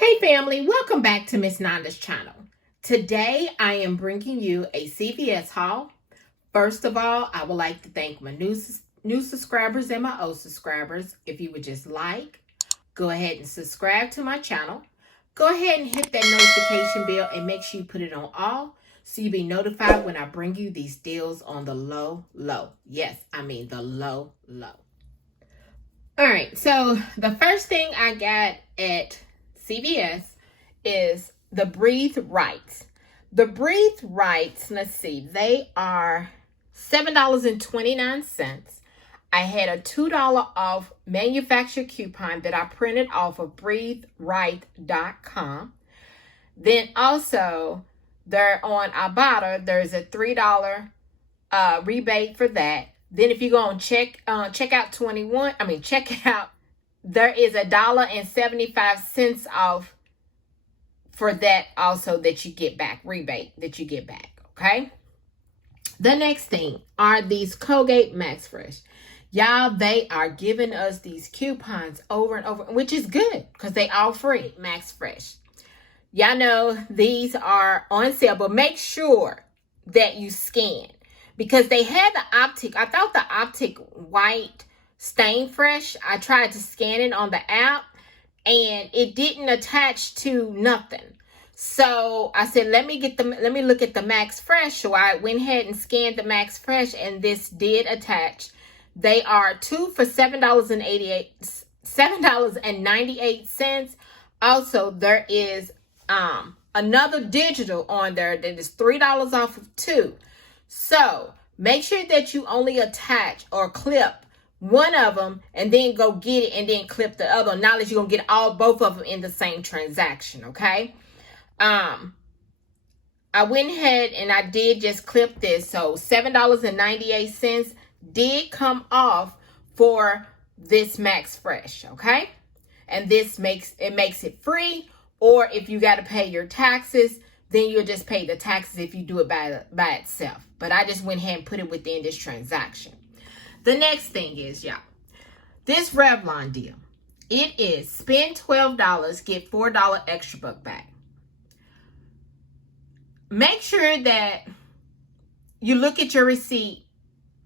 Hey family, welcome back to Miss Nanda's channel. Today I am bringing you a CVS haul. First of all, I would like to thank my new subscribers and my old subscribers. If you would just go ahead and subscribe to my channel. Go ahead and hit that notification bell and make sure you put it on all so you'll be notified when I bring you these deals on the low. Yes, I mean the low. All right, so the first thing I got at CVS is the Breathe Rights. The Breathe Rights, let's see, they are $7.29. I had a $2 off manufacturer coupon that I printed off of breatheright.com. Then also, they're on Ibotta, there's a $3 rebate for that. Then if you go on checkout, there is $1.75 off for that also that you get back, rebate that you get back, okay? The next thing are these Colgate Max Fresh. Y'all, they are giving us these coupons over and over, which is good because they all free, Max Fresh. Y'all know these are on sale, but make sure that you scan because they had the Optic. I thought the Optic white Stain Fresh, I tried to scan it on the app and it didn't attach to nothing. So I said, let me look at the Max Fresh. So I went ahead and scanned the Max Fresh and this did attach. They are two for $7.98. Also, there is another digital on there that is $3 off of two. So make sure that you only attach or clip one of them and then go get it and then clip the other. Knowledge you're gonna get both of them in the same transaction, okay? I went ahead and I did just clip this. So $7.98 did come off for this Max Fresh, okay? And this makes it free, or if you got to pay your taxes, then you'll just pay the taxes if you do it by itself. But I just went ahead and put it within this transaction. The next thing is, y'all, this Revlon deal. It is spend $12, get $4 extra buck back. Make sure that you look at your receipt.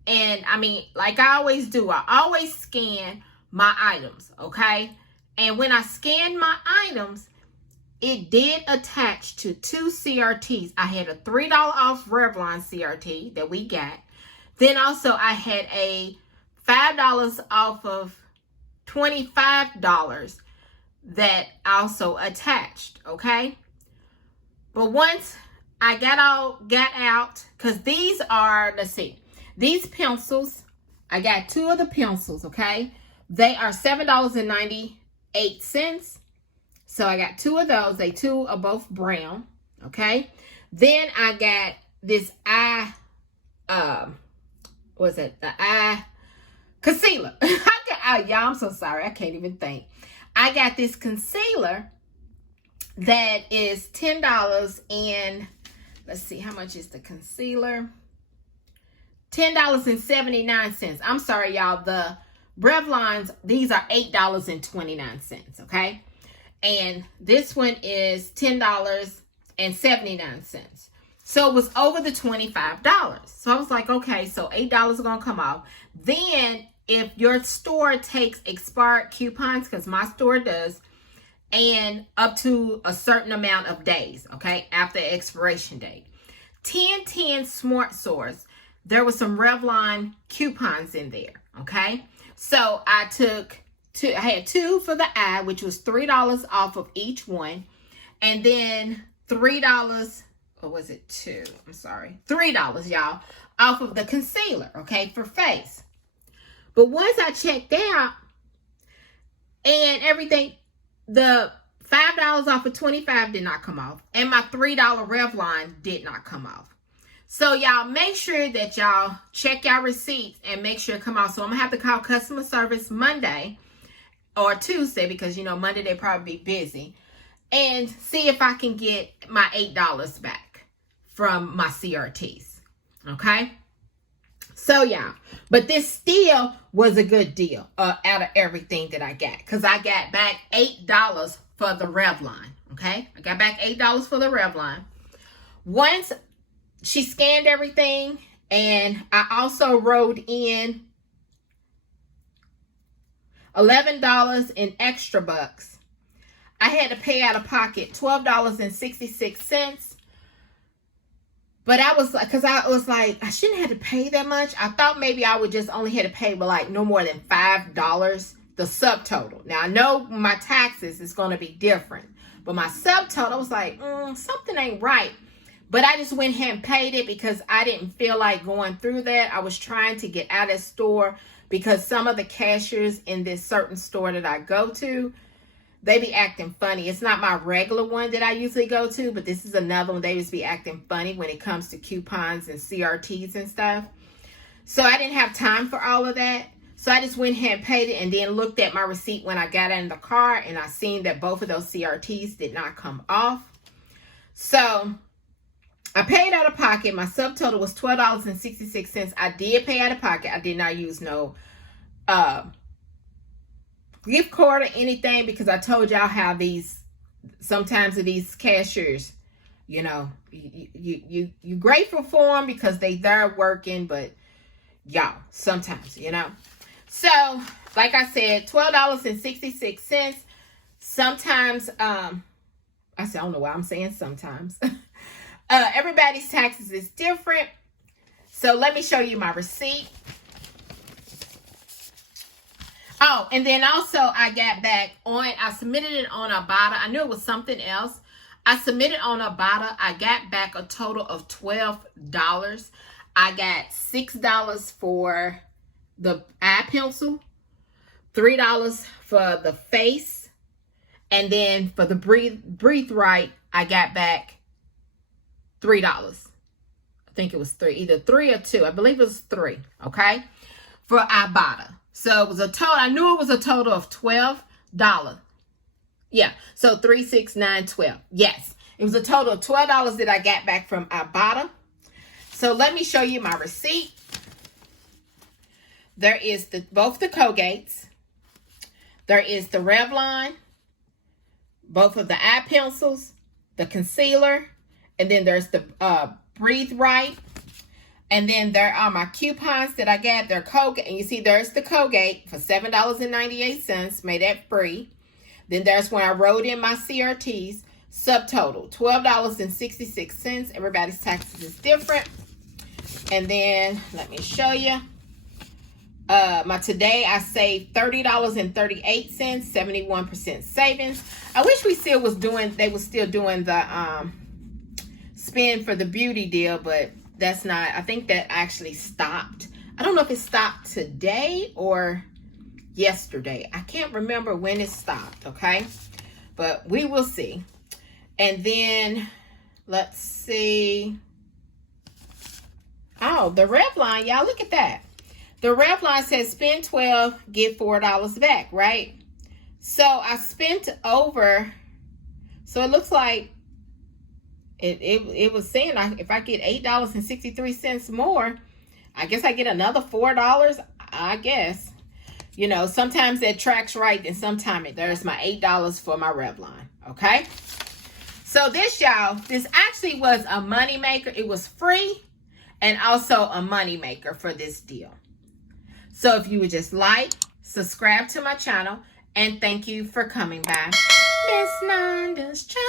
And I mean, like I always do, I always scan my items, okay? And when I scanned my items, it did attach to two CRTs. I had a $3 off Revlon CRT that we got. Then also I had a $5 off of $25 that also attached, okay? But once I got out, because these are, let's see, these pencils, I got two of the pencils, okay? They are $7.98. So I got two of those. They two are both brown, okay? Then I got this eye concealer. Y'all, I'm so sorry. I can't even think. I got this concealer that is $10 and let's see, how much is the concealer? $10.79. I'm sorry, y'all. The Revlons, these are $8.29, okay? And this one is $10.79. So it was over the $25. So I was like, okay, so $8 is going to come off. Then if your store takes expired coupons, because my store does, and up to a certain amount of days, okay, after expiration date. 10/10 Smart Source, there was some Revlon coupons in there, okay? So I had two for the eye, which was $3 off of each one. And then $3, or was it two? I'm sorry. $3, y'all, off of the concealer, okay, for face. But once I checked out and everything, the $5 off of $25 did not come off. And my $3 Revlon did not come off. So y'all make sure that y'all check your receipts and make sure it come off. So I'm going to have to call customer service Monday or Tuesday because, you know, Monday they probably be busy. And see if I can get my $8 back from my CRTs. Okay? So yeah, but this still was a good deal out of everything that I got, because I got back $8 for the Revlon. Okay, I got back $8 for the Revlon. Once she scanned everything, and I also wrote in $11 in extra bucks, I had to pay out of pocket $12.66. But I was like, because I was like, I shouldn't have to pay that much. I thought maybe I would just only have to pay but like no more than $5, the subtotal. Now I know my taxes is going to be different, but my subtotal, I was like, something ain't right. But I just went ahead and paid it because I didn't feel like going through that. I was trying to get out of the store because some of the cashiers in this certain store that I go to, they be acting funny. It's not my regular one that I usually go to, but this is another one. They just be acting funny when it comes to coupons and CRTs and stuff. So I didn't have time for all of that. So I just went ahead and paid it, and then looked at my receipt when I got in the car, and I seen that both of those CRTs did not come off. So I paid out of pocket. My subtotal was $12.66. I did pay out of pocket. I did not use no gift card or anything, because I told y'all how these, sometimes of these cashiers, you know, you grateful for them because they there working, but y'all, sometimes, you know. So like I said, $12.66. Sometimes I said, I don't know why I'm saying sometimes. Everybody's taxes is different. So let me show you my receipt. Oh, and then also I got back on, I submitted it on Ibotta. I knew it was something else. I submitted on Ibotta. I got back a total of $12. I got $6 for the eye pencil, $3 for the face, and then for the breathe right, I got back $3. I think it was either 3 or 2. I believe it was 3, okay, for Ibotta. So it was a total, I knew it was a total of $12. Yeah, so 3, 6, 9, 12. Yes, it was a total of $12 that I got back from Ibotta. So let me show you my receipt. There is both the Colgates. There is the Revlon, both of the eye pencils, the concealer, and then there's the Breathe Right. And then there are my coupons that I got. They're Colgate. And you see there's the Colgate for $7.98. Made that free. Then there's when I wrote in my CRTs. Subtotal, $12.66. Everybody's taxes is different. And then let me show you. My today I saved $30.38, 71% savings. I wish we still was doing, they was still doing the spend for the beauty deal, but that's not, I think that actually stopped. I don't know if it stopped today or yesterday. I can't remember when it stopped, okay? But we will see. And then, let's see. Oh, the Revlon, y'all, look at that. The Revlon says spend $12, get $4 back, right? So I spent over, so it looks like it was saying if I get $8.63 more, I guess I get another $4, I guess. You know, sometimes that tracks right, and sometimes there's my $8 for my Revlon, okay? So this, y'all, this actually was a money maker. It was free and also a money maker for this deal. So if you would just like, subscribe to my channel, and thank you for coming by Miss Nanda's channel.